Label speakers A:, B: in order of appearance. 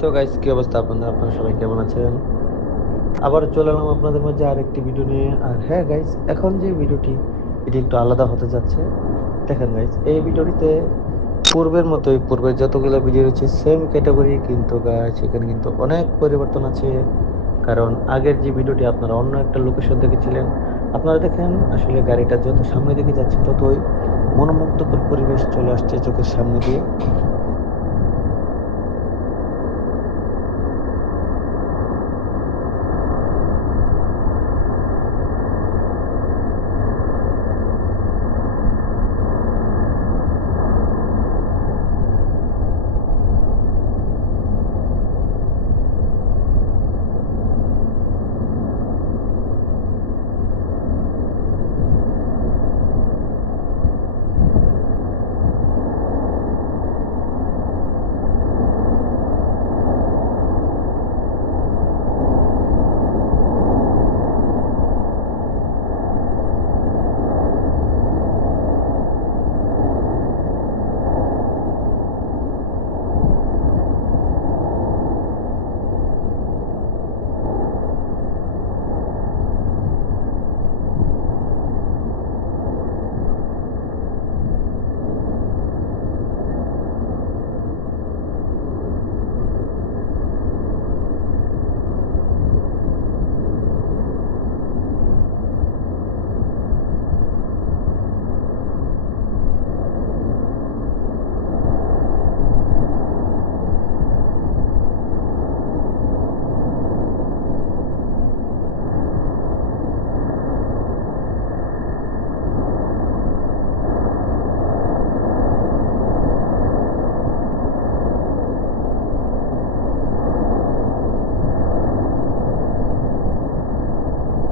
A: তো গাইস কি অবস্থা আপনাদের? আপনারা সবাই কেমন আছেন? আবার চলে এলাম আপনাদের মাঝে আরেকটি ভিডিও নিয়ে। আর হ্যাঁ গাইস এখন যে ভিডিওটি এটি একটু আলাদা হতে যাচ্ছে। দেখেন গাইস এই ভিডিওটিতে পূর্বের মতোই, পূর্বের যতগুলো ভিডিও রয়েছে সেম ক্যাটাগরি কিন্তু গাইস এখানে কিন্তু অনেক পরিবর্তন আছে। কারণ আগের যে ভিডিওটি আপনারা অন্য একটা লোকেশন দেখেছিলেন, আপনারা দেখেন আসলে গাড়িটা যত সামনে দিকে যাচ্ছে ততই মনোমুগ্ধকর পরিবেশ চলে আসছে চোখের সামনে দিয়ে।